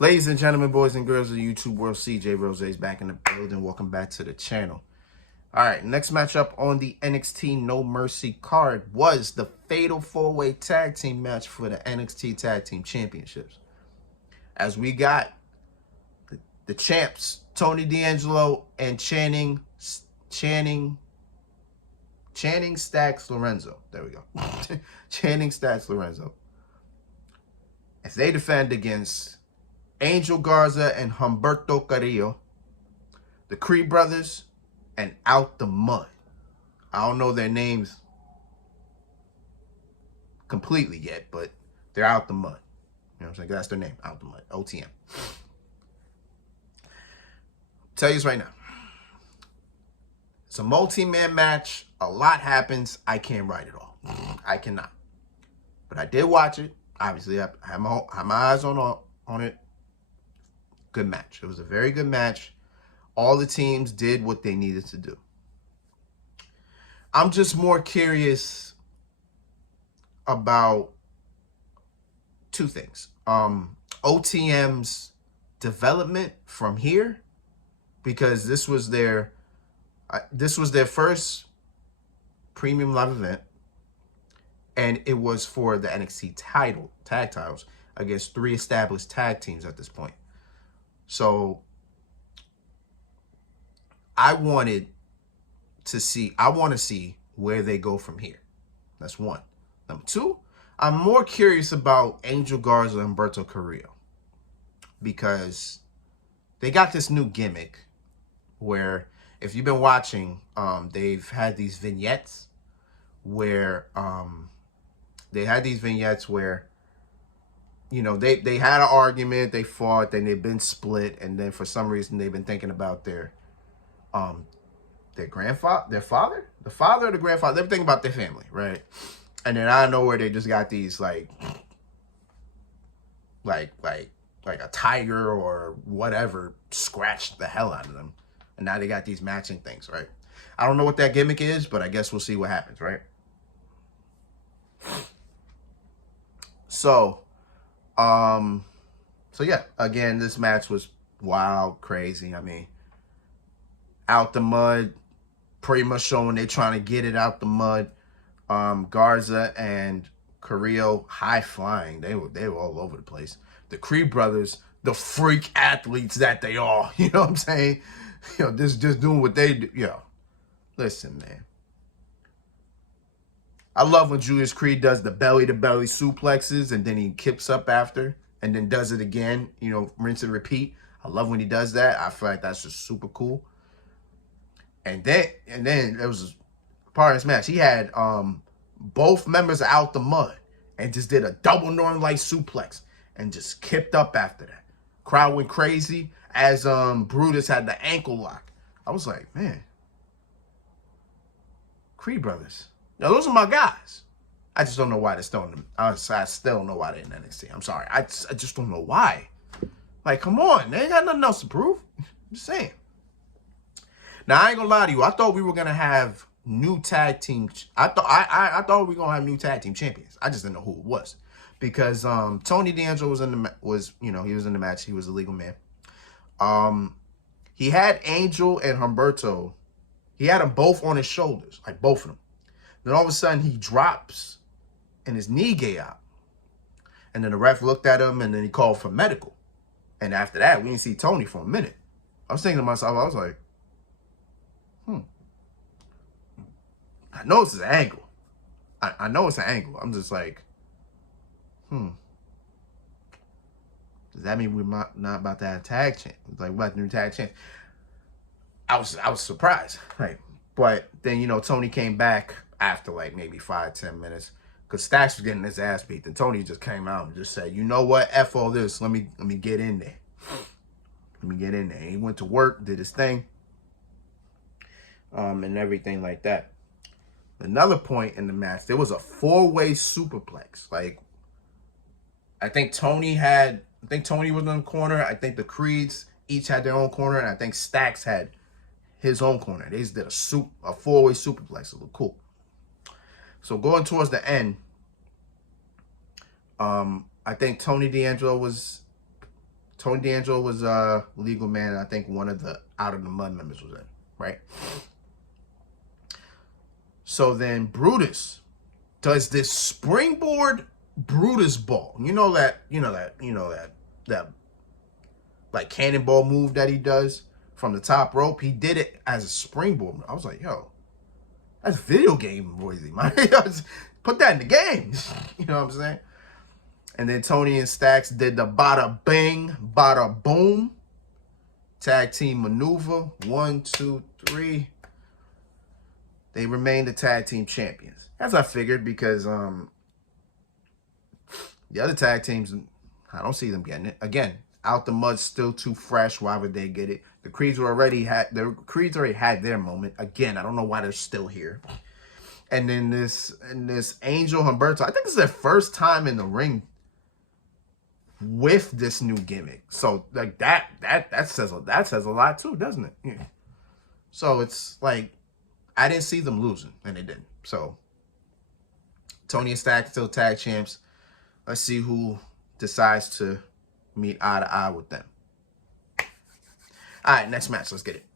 Ladies and gentlemen, boys and girls of the YouTube world, CJ Rose is back in the building. Welcome back to the channel. All right, next matchup on the NXT No Mercy card was the Fatal 4-Way Tag Team match for the NXT Tag Team Championships. As we got the champs, Tony D'Angelo and Channing Stacks Lorenzo. There we go. Channing Stacks Lorenzo. As they defend against Angel Garza and Humberto Carrillo, the Creed brothers, and Out the Mud. I don't know their names completely yet, but they're Out the Mud. You know what I'm saying? That's their name, Out the Mud, OTM. Tell you this right now. It's a multi-man match. A lot happens. I can't write it all. I cannot. But I did watch it. Obviously, I had my eyes on it. Good match. It was a very good match. All the teams did what they needed to do. I'm just more curious about two things. OTM's development from here, because this was their first premium live event, and it was for the NXT tag titles against 3 established tag teams at this point. So I want to see where they go from here. That's one. Number two, I'm more curious about Angel Garza and Humberto Carrillo, because they got this new gimmick where, if you've been watching, they've had these vignettes where you know, they had an argument, they fought, then they've been split, and then for some reason they've been thinking about their grandfather, the father or the grandfather. They're thinking about their family, right? And then out of nowhere they just got these like a tiger or whatever scratched the hell out of them, and now they got these matching things, right? I don't know what that gimmick is, but I guess we'll see what happens, right? So yeah, again, this match was wild, crazy. I mean, Out the Mud, pretty much showing they're trying to get it out the mud. Garza and Carrillo, high flying. They were all over the place. The Creed brothers, the freak athletes that they are. You know what I'm saying? You know, just doing what they do. Yo, listen, man. I love when Julius Creed does the belly-to-belly suplexes and then he kips up after and then does it again, you know, rinse and repeat. I love when he does that. I feel like that's just super cool. And then there was part of this match. He had both members Out the Mud and just did a double Northern Light suplex and just kipped up after that. Crowd went crazy as Brutus had the ankle lock. I was like, man, Creed brothers. Now, those are my guys. I just don't know why they're still in them. I still don't know why they're in NXT. I'm sorry. I just don't know why. Like, come on. They ain't got nothing else to prove. I'm just saying. Now, I ain't gonna lie to you. I thought we were gonna have new tag team. I thought we were gonna have new tag team champions. I just didn't know who it was, because Tony D'Angelo was in the match. He was a legal man. He had Angel and Humberto. He had them both on his shoulders, like both of them. Then all of a sudden he drops and his knee gave out. And then the ref looked at him and then he called for medical. And after that, we didn't see Tony for a minute. I was thinking to myself, I was like, I know it's an angle. I know it's an angle. I'm just like, does that mean we're not about to have a tag chance? Like, we're about to do tag chance. I was surprised. Like, but then, you know, Tony came back after like maybe 5-10 minutes, because Stacks was getting his ass beat. Then Tony just came out and just said, you know what, F all this, let me get in there. Let me get in there. And he went to work, did his thing, and everything like that. Another point in the match, there was a 4-way superplex. Like, I think Tony was in the corner. I think the Creeds each had their own corner, and I think Stacks had his own corner. They just did a 4-way superplex. It looked cool. So going towards the end, I think Tony D'Angelo was Tony D'Angelo was legal man. I think one of the Out of the Mud members was in, right? So then Brutus does this springboard Brutus ball. That like cannonball move that he does from the top rope. He did it as a springboard. I was like, yo, that's video game noisy, man. Put that in the game. You know what I'm saying? And then Tony and Stacks did the bada bang, bada boom tag team maneuver. 1, 2, 3. They remain the tag team champions, as I figured, because the other tag teams, I don't see them getting it. Again, Out the Mud's still too fresh. Why would they get it? The Creeds already had their moment. Again, I don't know why they're still here. And then this Angel Humberto, I think this is their first time in the ring with this new gimmick. So like that says a lot too, doesn't it? Yeah. So it's like I didn't see them losing, and they didn't. So Tony and Stacks still tag champs. Let's see who decides to meet eye to eye with them. All right, next match. Let's get it.